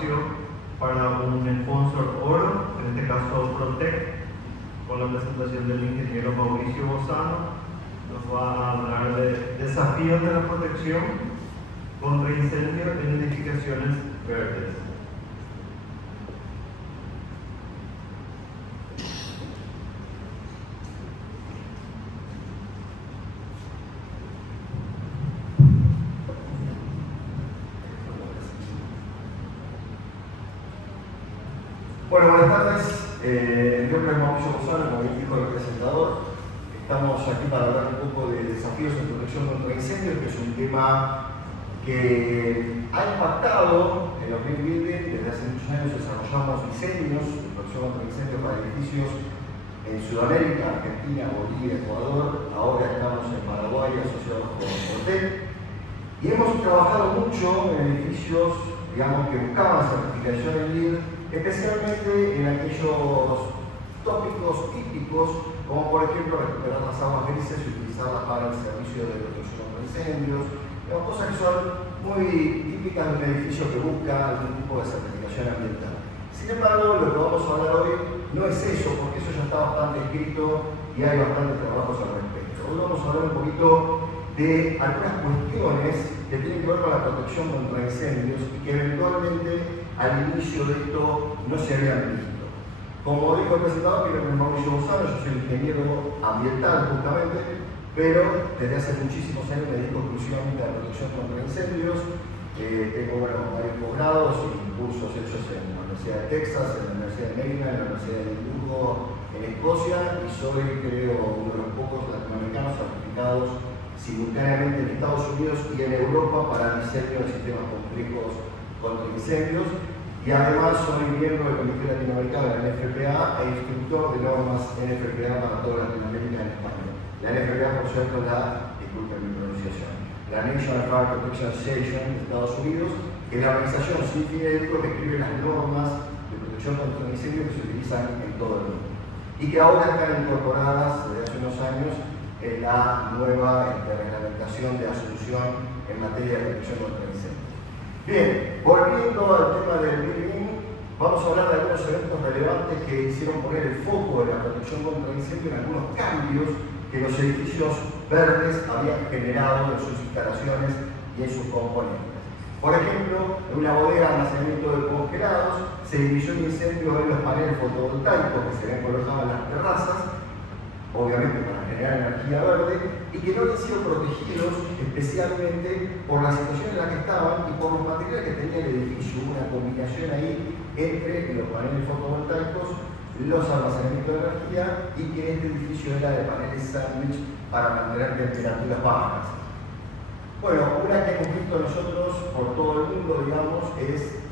espacio para un sponsor oro, en este caso Protec, con la presentación del ingeniero Mauricio Bozano. Nos va a hablar de desafíos de la protección contra incendios en edificaciones verdes. Bueno, buenas tardes. Mi nombre es Mauricio Bozano, como bien dijo el presentador. Estamos aquí para hablar un poco de desafíos en protección contra incendios, que es un tema que ha impactado en los green building. Desde hace muchos años desarrollamos diseños de protección contra incendios para edificios en Sudamérica, Argentina, Bolivia, Ecuador. Ahora estamos en Paraguay asociados con Protec. Y hemos trabajado mucho en edificios, digamos, que buscaban certificación en LEED, especialmente en aquellos tópicos típicos, como por ejemplo recuperar las aguas grises y utilizarlas para el servicio de protección contra incendios, cosas que son muy típicas de un edificio que busca algún tipo de certificación ambiental. Sin embargo, lo que vamos a hablar hoy no es eso, porque eso ya está bastante escrito y hay bastantes trabajos al respecto. Hoy vamos a hablar un poquito de algunas cuestiones que tienen que ver con la protección contra incendios y que eventualmente al inicio de esto no se habían visto. Como dijo el presentador, mi nombre es Mauricio Bozano, yo soy ingeniero ambiental justamente, pero desde hace muchísimos años me dedico exclusivamente a la protección contra incendios. Tengo varios posgrados y cursos hechos en la Universidad de Texas, en la Universidad de Maryland, en la Universidad de Edimburgo, en Escocia, y soy, creo, uno de los pocos latinoamericanos certificados simultáneamente en Estados Unidos y en Europa para el diseño de sistemas complejos contra incendios, y además soy miembro del Comité Latinoamericano de la NFPA e instructor de normas NFPA para toda Latinoamérica en español. La NFPA, por cierto, disculpen mi pronunciación, la National Fire Protection Association de Estados Unidos, que es la organización sin fin de lucro que escribe las normas de protección contra incendios que se utilizan en todo el mundo y que ahora están incorporadas desde hace unos años en la nueva reglamentación de Asunción en materia de protección contra incendios. Bien, volviendo al tema del building, vamos a hablar de algunos eventos relevantes que hicieron poner el foco de la protección contra incendio en algunos cambios que los edificios verdes habían generado en sus instalaciones y en sus componentes. Por ejemplo, en una bodega de almacenamiento de congelados se inició un incendio en los paneles fotovoltaicos que se habían colocado en las terrazas, obviamente para generar energía verde, y que no habían sido protegidos especialmente por la situación en la que estaban y por los materiales que tenía el edificio. Una combinación ahí entre los paneles fotovoltaicos, los almacenamientos de energía, y que este edificio era de paneles sándwich para mantener temperaturas bajas. Bueno, una que hemos visto nosotros por todo el mundo, digamos, es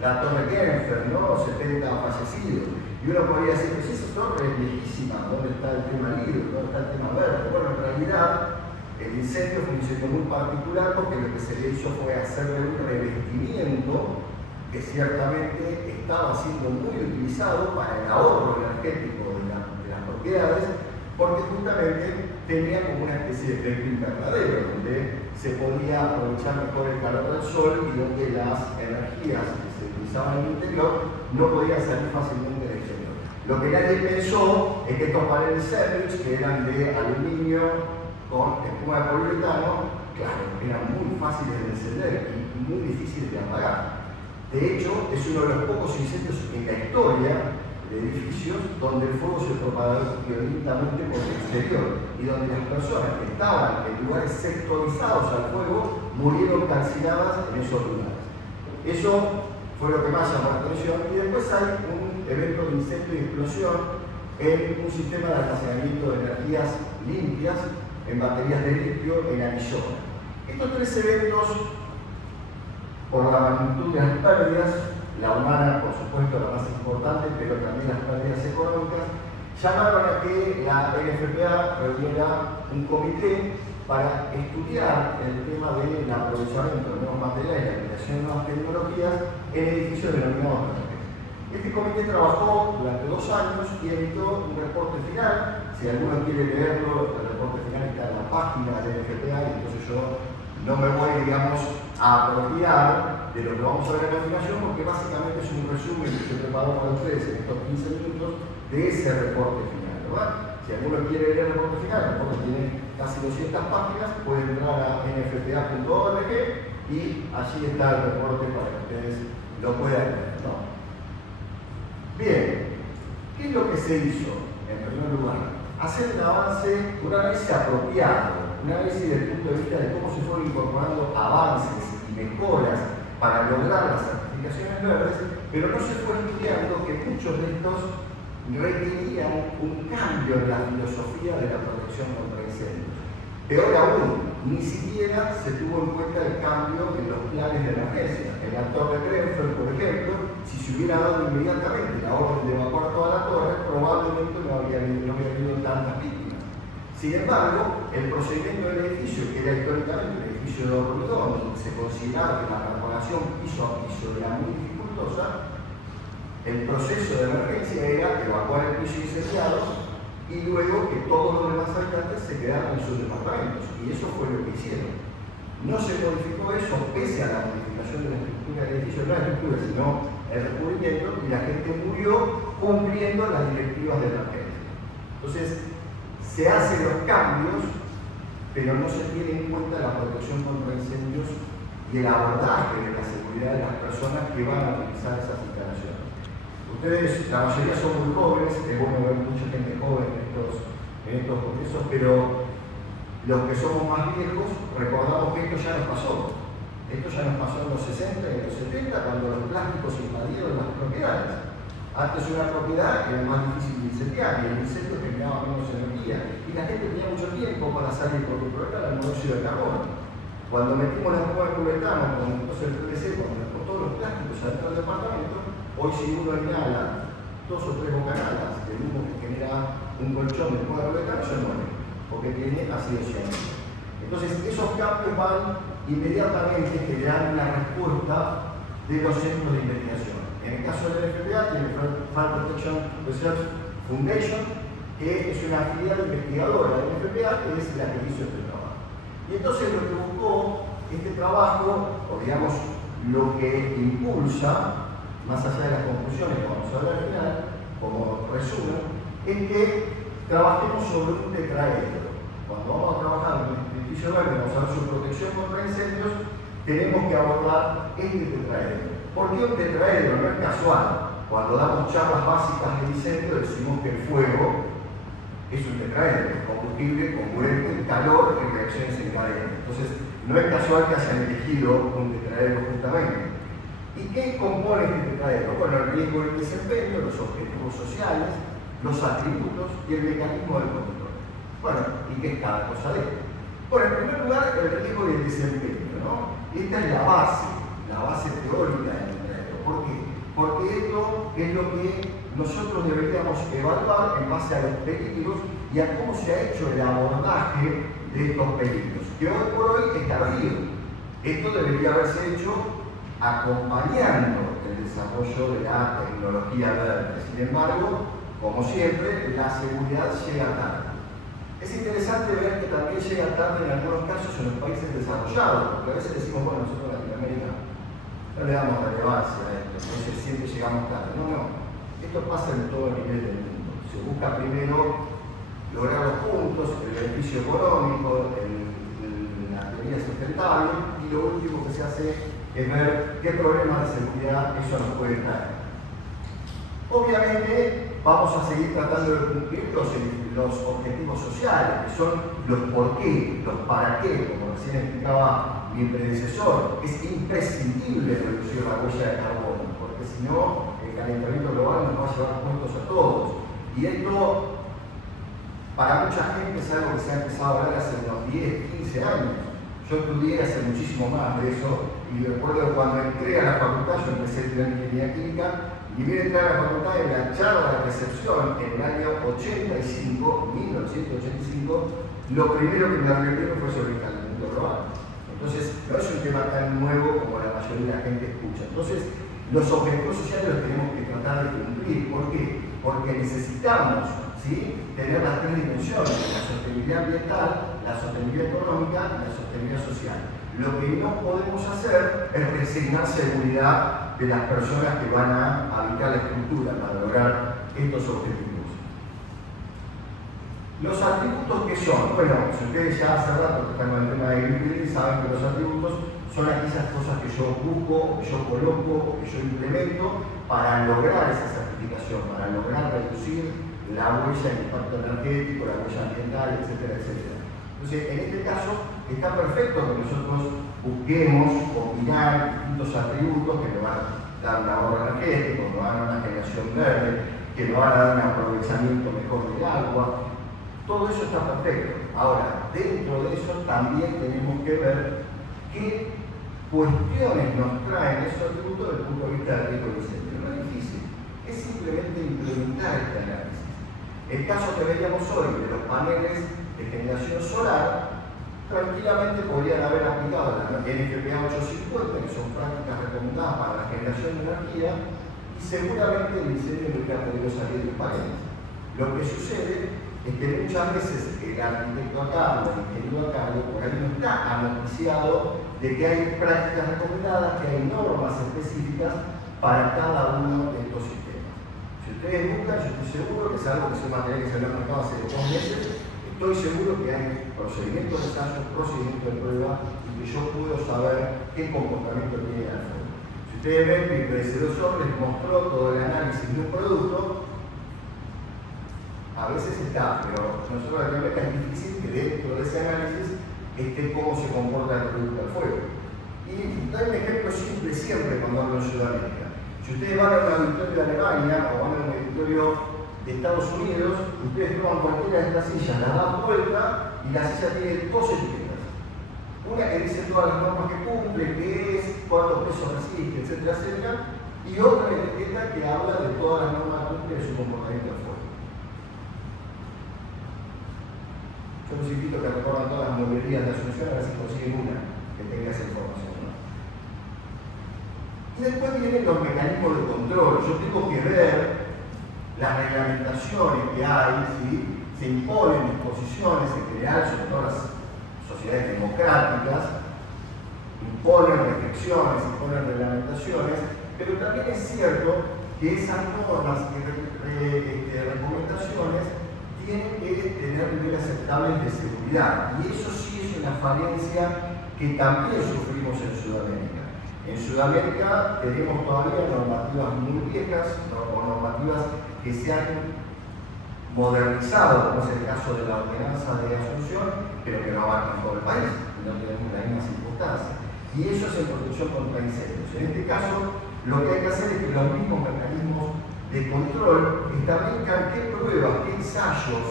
la Torre Grenfell, ¿no? 70 fallecidos. Y uno podría decir, pues esa torre es viejísima, ¿dónde está el tema libre? ¿Dónde está el tema verde? Bueno, en realidad, el incendio fue un incendio muy particular porque lo que se le hizo fue hacerle un revestimiento que ciertamente estaba siendo muy utilizado para el ahorro energético de las propiedades, porque justamente tenía como una especie de efecto invernadero, donde se podía aprovechar mejor el calor del sol y donde las energías que se utilizaban en el interior no podían salir fácilmente del exterior. Lo que nadie pensó es que estos paneles sándwich, que eran de aluminio con espuma de poliuretano, claro, eran muy fáciles de encender y muy difíciles de apagar. De hecho, es uno de los pocos incendios en la historia de edificios donde el fuego se propagó violentamente por el exterior y donde las personas que estaban en lugares sectorizados al fuego murieron calcinadas en esos lugares. Eso fue lo que más llamó la atención. Y después hay un evento de incendio y explosión en un sistema de almacenamiento de energías limpias en baterías de litio en Arizona. Estos tres eventos, por la magnitud de las pérdidas, la humana, por supuesto, la más importante, pero también las pérdidas económicas, llamaron a que la NFPA reuniera un comité para estudiar el tema del aprovechamiento de nuevos materiales y la aplicación de nuevas tecnologías en edificios denominados verdes. Este comité trabajó durante 2 años y emitió un reporte final. Si alguno quiere leerlo, el reporte final está en la página de NFPA, y entonces yo no me voy, digamos, apropiar de lo que vamos a ver a continuación, porque básicamente es un resumen que se preparó para ustedes en estos 15 minutos de ese reporte final, ¿verdad? Si alguno quiere leer el reporte final, el reporte tiene casi 200 páginas, puede entrar a nfpa.org y allí está el reporte para que ustedes lo puedan leer, ¿no? Bien, ¿qué es lo que se hizo? En primer lugar, hacer un análisis apropiado, un análisis desde el punto de vista de cómo se fueron incorporando avances y mejoras para lograr las certificaciones verdes, pero no se fue estudiando que muchos de estos requerían un cambio en la filosofía de la protección contra incendios. Peor aún, ni siquiera se tuvo en cuenta el cambio en los planes de emergencia. En la torre Grenfell, por ejemplo, si se hubiera dado inmediatamente la orden de evacuar toda la torre, probablemente no habría habido tantas víctimas. Sin embargo, el procedimiento del edificio, que era históricamente un edificio de hormigón, y se consideraba que la reparación piso a piso era muy dificultosa, el proceso de emergencia era evacuar el piso incendiado y luego que todos los demás habitantes se quedaran en sus departamentos. Y eso fue lo que hicieron. No se modificó eso pese a la modificación de la estructura del edificio, no la estructura, sino el recubrimiento, y la gente murió cumpliendo las directivas de emergencia. Entonces, se hacen los cambios, pero no se tiene en cuenta la protección contra incendios y el abordaje de la seguridad de las personas que van a utilizar esas instalaciones. Ustedes, la mayoría son muy jóvenes, es bueno ver mucha gente joven en estos procesos, pero los que somos más viejos recordamos que esto ya nos pasó. Esto ya nos pasó en los 60 y en los 70, cuando los plásticos invadieron las propiedades. Antes una propiedad era más difícil de incendiar y el incendio generaba menos energía y la gente tenía mucho tiempo para salir, porque el problema era el monóxido de carbono. Cuando metimos la bomba de poliuretano, cuando entonces el PVC, cuando metimos todos los plásticos adentro del departamento, hoy si uno inhala 2 o 3 bocanadas del humo que genera un colchón de bomba de poliuretano, se muere, porque tiene ácido ciánico. Entonces esos cambios van inmediatamente generando una respuesta de los centros de investigación. En el caso del NFPA tiene Fire Protection Research Foundation, que es una actividad investigadora del NFPA, que es la que hizo este trabajo. Y entonces lo que buscó este trabajo, o digamos lo que impulsa, más allá de las conclusiones que vamos a ver al final, como resumen, es que trabajemos sobre un tetraedro. Cuando vamos a trabajar en un edificio verde, vamos a ver su protección contra incendios, tenemos que abordar este tetraedro. ¿Por qué un tetraedro? No es casual. Cuando damos charlas básicas de incendio decimos que el fuego es un tetraedro, combustible, comburente, calor y reacciones en cadena. Entonces, no es casual que hayan elegido un tetraedro justamente. ¿Y qué compone este tetraedro? Bueno, el riesgo del desempeño, los objetivos sociales, los atributos y el mecanismo del control. Bueno, ¿y qué es cada cosa de esto? Bueno, en primer lugar, el riesgo y el desempeño, ¿no? Esta es la base teórica del tetraedro. ¿Por qué? Porque esto es lo que nosotros deberíamos evaluar en base a los peligros y a cómo se ha hecho el abordaje de estos peligros, que hoy por hoy es tardío. Esto debería haberse hecho acompañando el desarrollo de la tecnología verde. Sin embargo, como siempre, la seguridad llega tarde. Es interesante ver que también llega tarde en algunos casos en los países desarrollados, porque a veces decimos, bueno, nosotros en Latinoamérica no le damos relevancia a esto, entonces siempre llegamos tarde. No. Esto pasa en todo el nivel del mundo. Se busca primero lograr los puntos, el beneficio económico, la teoría sustentable, y lo último que se hace es ver qué problemas de seguridad eso nos puede traer. Obviamente vamos a seguir tratando de cumplir los objetivos sociales, que son los por qué, los para qué, como recién explicaba mi predecesor. Es imprescindible reducir la huella de carbono, porque si no, el calentamiento global nos va a llevar puestos a todos. Y esto, para mucha gente, es algo que se ha empezado a hablar hace unos 10, 15 años. Yo estudié hace muchísimo más de eso, y recuerdo cuando entré a la facultad, yo empecé a estudiar ingeniería química, y vine a entrar a la facultad en la charla de recepción en el año 1985, lo primero que me advirtieron fue sobre el calentamiento global. Entonces, no es un tema tan nuevo como la mayoría de la gente escucha. Entonces, los objetivos sociales los tenemos que tratar de cumplir. ¿Por qué? Porque necesitamos, ¿sí?, tener las 3 dimensiones: la sostenibilidad ambiental, la sostenibilidad económica y la sostenibilidad social. Lo que no podemos hacer es resignar seguridad de las personas que van a habitar la estructura para lograr estos objetivos. Los atributos que son, bueno, si ustedes ya hace rato que están con el tema de Green saben que los atributos son aquellas cosas que yo busco, que yo coloco, que yo implemento para lograr esa certificación, para lograr reducir la huella de impacto energético, la huella ambiental, etcétera, etcétera. Entonces, en este caso, está perfecto que nosotros busquemos combinar distintos atributos que nos van a dar un ahorro energético, nos van a dar una generación verde, que nos van a dar un aprovechamiento mejor del agua. Todo eso está perfecto. Ahora, dentro de eso también tenemos que ver qué cuestiones nos traen esos atributos desde el punto de vista del riesgo de incendio. No es difícil, es simplemente implementar este análisis. El caso que veíamos hoy de los paneles de generación solar, tranquilamente podrían haber aplicado la NFPA 850, que son prácticas recomendadas para la generación de energía, y seguramente el incendio nuclear podría salir de los paneles. Lo que sucede es que muchas veces el arquitecto a cargo, el ingeniero a cargo, por ahí no está anoticiado de que hay prácticas recomendadas, que hay normas específicas para cada uno de estos sistemas. Si ustedes buscan, yo estoy seguro que es algo que es un material que se había marcado hace 2 meses, estoy seguro que hay procedimientos de ensayo, procedimientos de prueba y que yo puedo saber qué comportamiento tiene el fuego. Si ustedes ven, mi predecesor les mostró todo el análisis de un producto. A veces está, pero nosotros realmente es difícil que dentro de ese análisis esté cómo se comporta el producto al fuego. Y doy un ejemplo simple siempre cuando hablo en Sudamérica. Si ustedes van a un auditorio de Alemania o van a un auditorio de Estados Unidos, ustedes toman cualquiera de estas sillas, las dan vuelta y la silla tiene 2 etiquetas. Una que dice todas las normas que cumple, qué es, cuánto peso resiste, etcétera, etcétera, y otra etiqueta que habla de todas las normas que cumple de su comportamiento al fuego. Yo los invito a que recorran todas las mueblerías de Asunción a ver si consiguen una que tenga esa información, ¿no? Y después vienen los mecanismos de control. Yo tengo que ver las reglamentaciones que hay, ¿sí? Se imponen disposiciones en general, sobre todo las sociedades democráticas, imponen restricciones, imponen reglamentaciones, pero también es cierto que esas normas y recomendaciones tienen que tener niveles aceptables de seguridad. Y eso sí es una falencia que también sufrimos en Sudamérica. En Sudamérica tenemos todavía normativas muy viejas o normativas que se han modernizado, como es el caso de la ordenanza de Asunción, pero que no abarcan todo el país, no tenemos las mismas circunstancias. Y eso es en protección contra incendios. En este caso, lo que hay que hacer es que los mismos mecanismos de control establezcan qué pruebas, qué ensayos,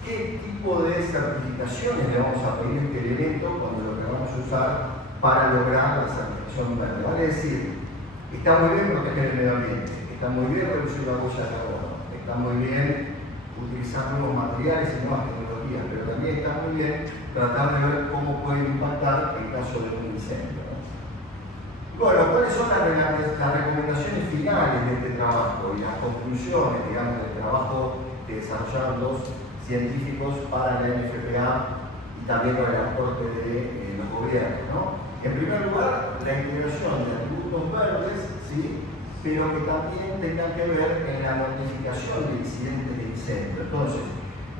qué tipo de certificaciones le vamos a pedir a este elemento cuando lo que vamos a usar para lograr la certificación verde. Vale decir, está muy bien proteger el medio ambiente, está muy bien reducir la huella de carbono, está muy bien utilizar nuevos materiales y nuevas tecnologías, pero también está muy bien tratar de ver cómo puede impactar en caso de un incendio. Bueno, ¿cuáles son las recomendaciones finales de este trabajo y las conclusiones, digamos, del trabajo que desarrollaron los científicos para la NFPA y también para el aporte de los gobiernos, ¿no? En primer lugar, la integración de atributos verdes, ¿sí? Pero que también tengan que ver en la notificación de incidentes de incendio. Entonces,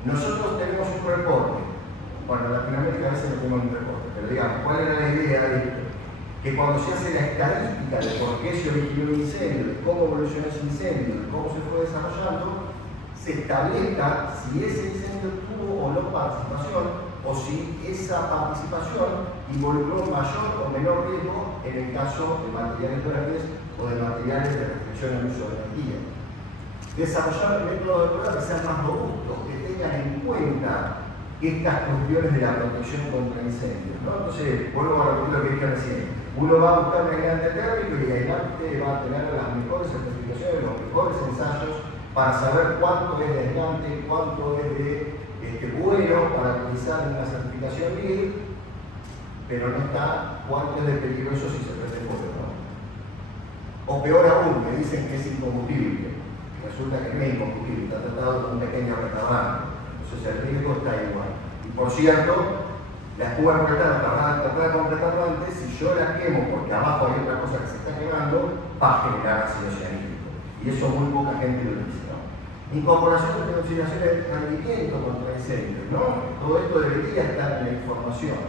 nosotros tenemos un reporte, bueno, en Latinoamérica a veces no tenemos un reporte, pero digamos, ¿cuál era la idea de esto? Que cuando se hace la estadística de por qué se originó el incendio, de cómo evolucionó ese incendio, de cómo se fue desarrollando, se establezca si ese incendio tuvo o no participación, o si esa participación involucró mayor o menor riesgo en el caso de materiales verdes o de materiales de restricción al uso de energía. Desarrollar métodos de prueba que sean más robustos, que tengan en cuenta estas cuestiones de la protección contra incendios, ¿no? Entonces, vuelvo a repetir lo que dije recién. Uno va a buscar un aislante térmico y el aislante va a tener las mejores certificaciones, los mejores ensayos para saber cuánto es de aislante, cuánto es de bueno para utilizar en una certificación LEED, pero no está cuánto es de peligroso si se prende fuego, ¿no? O peor aún, me dicen que es incombustible. Resulta que no es incombustible, está tratado con un pequeño retardante. Entonces el riesgo está igual. Y por cierto, La espuma de metano tratada completando antes, si yo la quemo porque abajo hay otra cosa que se está quemando, va a generar ácido cianhídrico. Y eso muy poca gente lo dice, ¿no? Incorporación de consideraciones de rendimiento contra incendios, ¿no? Todo esto debería estar en la información.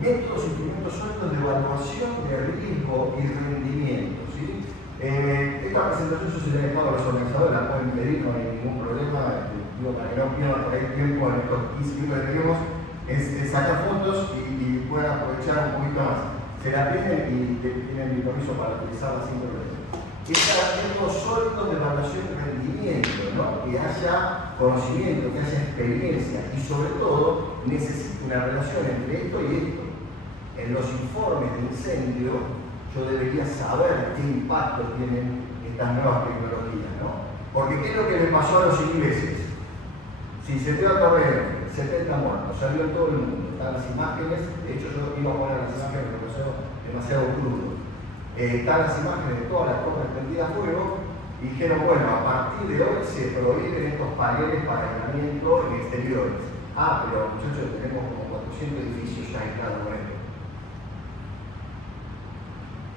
Métodos e instrumentos sueltos de evaluación de riesgo y rendimiento, ¿sí? Esta presentación yo se la he dejado a los organizadores, la pueden pedir, no hay ningún problema. Digo, para que no pierdan por ahí tiempo en estos 15 minutos que tenemos, es sacar fotos y puedan aprovechar un poquito más. Se la piden y tienen mi permiso para utilizarla sin problema. Estos sólidos de evaluación de rendimiento, ¿no? Que haya conocimiento, que haya experiencia y sobre todo necesita una relación entre esto y esto. En los informes de incendio yo debería saber qué impacto tienen estas nuevas tecnologías, ¿no? Porque ¿qué es lo que le pasó a los ingleses? Si se dio a Torrero, 70 muertos, salió en todo el mundo, están las imágenes, de hecho yo iba a poner las imágenes porque demasiado crudo. Están las imágenes de todas las torres prendidas a fuego y dijeron, bueno, a partir de hoy se prohíben estos paneles para aislamiento en exteriores. Ah, pero muchachos, tenemos como 400 edificios ya aislados con esto.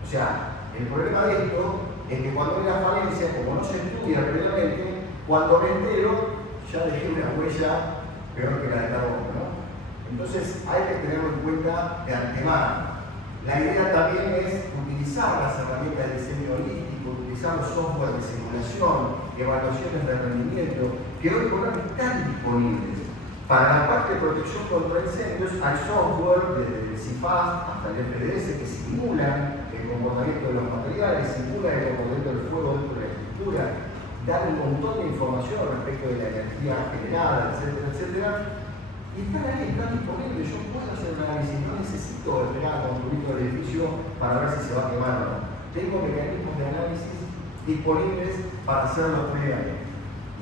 O sea, el problema de esto es que cuando hay una falencia, como no se estudia previamente, cuando me entero, ya dejé una huella peor que la de carbono, ¿no? Entonces hay que tenerlo en cuenta de antemano. La idea también es utilizar las herramientas de diseño holístico, utilizar los software de simulación, evaluaciones de rendimiento, que hoy por hoy están disponibles. Para la parte de protección contra incendios hay software desde el CIFAS hasta el FDS que simulan el comportamiento de los materiales, simulan el comportamiento del fuego dentro de la estructura, dan un montón de información respecto de la energía generada, etcétera, etcétera. Y están ahí, están disponibles. Yo puedo hacer un análisis, no necesito esperar a construir todo el edificio para ver si se va a quemar o no. Tengo mecanismos de análisis disponibles para hacerlo previamente.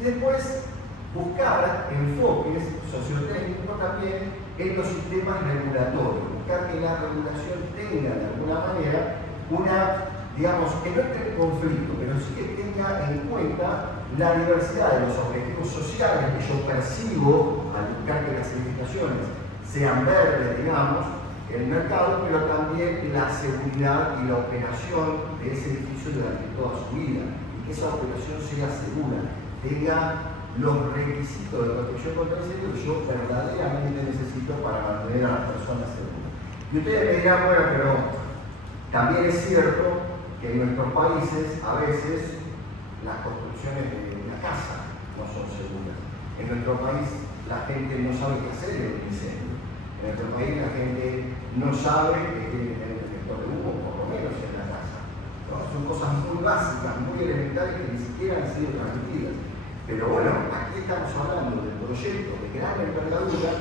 Y después buscar enfoques sociotécnicos también en los sistemas regulatorios. Buscar que la regulación tenga de alguna manera una, digamos, que no esté en conflicto, pero sí que tenga en cuenta la diversidad de los objetivos sociales que yo percibo al buscar que las edificaciones sean verdes, digamos, el mercado, pero también la seguridad y la operación de ese edificio durante toda su vida, y que esa operación sea segura, tenga los requisitos de protección contra el incendio que yo verdaderamente necesito para mantener a las personas seguras. Y ustedes me dirán, bueno, pero también es cierto que en nuestros países a veces las construcciones de una casa no son seguras. En nuestro país la gente no sabe qué hacer en un incendio. En nuestro país la gente no sabe que tiene que tener un detector de humo, por lo menos en la casa, ¿no? Son cosas muy básicas, muy elementales que ni siquiera han sido transmitidas. Pero bueno, aquí estamos hablando de proyectos de gran envergadura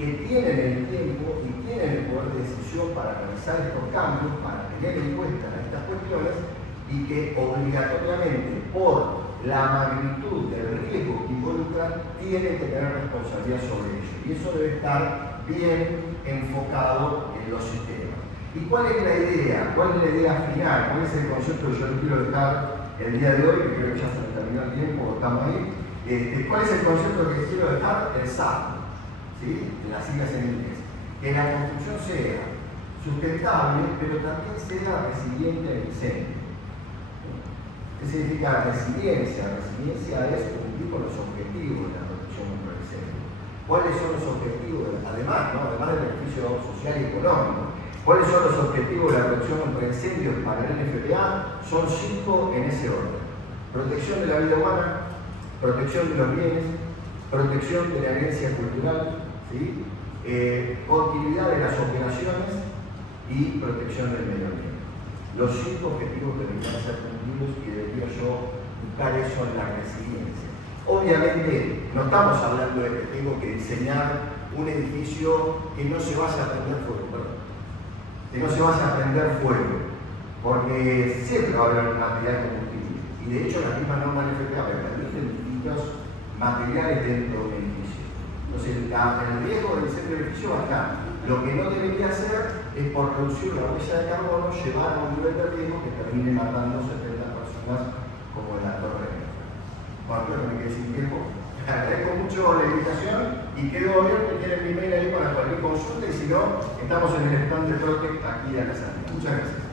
que tienen el tiempo y tienen el poder de decisión para realizar estos cambios, para tener en cuenta estas cuestiones y que obligatoriamente, por la magnitud del riesgo que involucran, tienen que tener responsabilidad sobre ello. Y eso debe estar bien enfocado en los sistemas. ¿Y cuál es la idea? ¿Cuál es la idea final? ¿Cuál es el concepto que yo les quiero dejar el día de hoy? Que creo que ya se me terminó el tiempo, estamos ahí. ¿Cuál es el concepto que les quiero dejar? El SAP, ¿sí? Las siglas en inglés. Que la construcción sea sustentable, pero también sea resiliente al incendio. ¿Qué significa resiliencia? Resiliencia es cumplir con los objetivos de la protección contra el incendio. ¿Cuáles son los objetivos? Además, ¿no? Además del beneficio social y económico. ¿Cuáles son los objetivos de la protección contra incendios para el NFPA? Son 5 en ese orden. Protección de la vida humana, protección de los bienes, protección de la herencia cultural, ¿sí? Continuidad de las operaciones y protección del medio ambiente. Los 5 objetivos deberían ser cumplidos y debería yo buscar eso en la resiliencia. Obviamente no estamos hablando de que tengo que diseñar un edificio que no se vaya a prender fuego, perdón. Que no se vaya a prender fuego, porque siempre va a haber un material combustible. Y de hecho la misma norma NFPA me permite distintos materiales dentro de un edificio. Entonces el riesgo del incendio del edificio va a estar. Lo que no debería hacer es por reducir la huella de carbono llevar a un nivel de riesgo que termine matando 70 personas como en la Torre de Bueno, creo que me quedé sin tiempo. Agradezco mucho la invitación. Y quedó abierto, tienen mi mail ahí para cualquier consulta y si no, estamos en el stand de Protect aquí de la casa. Muchas gracias.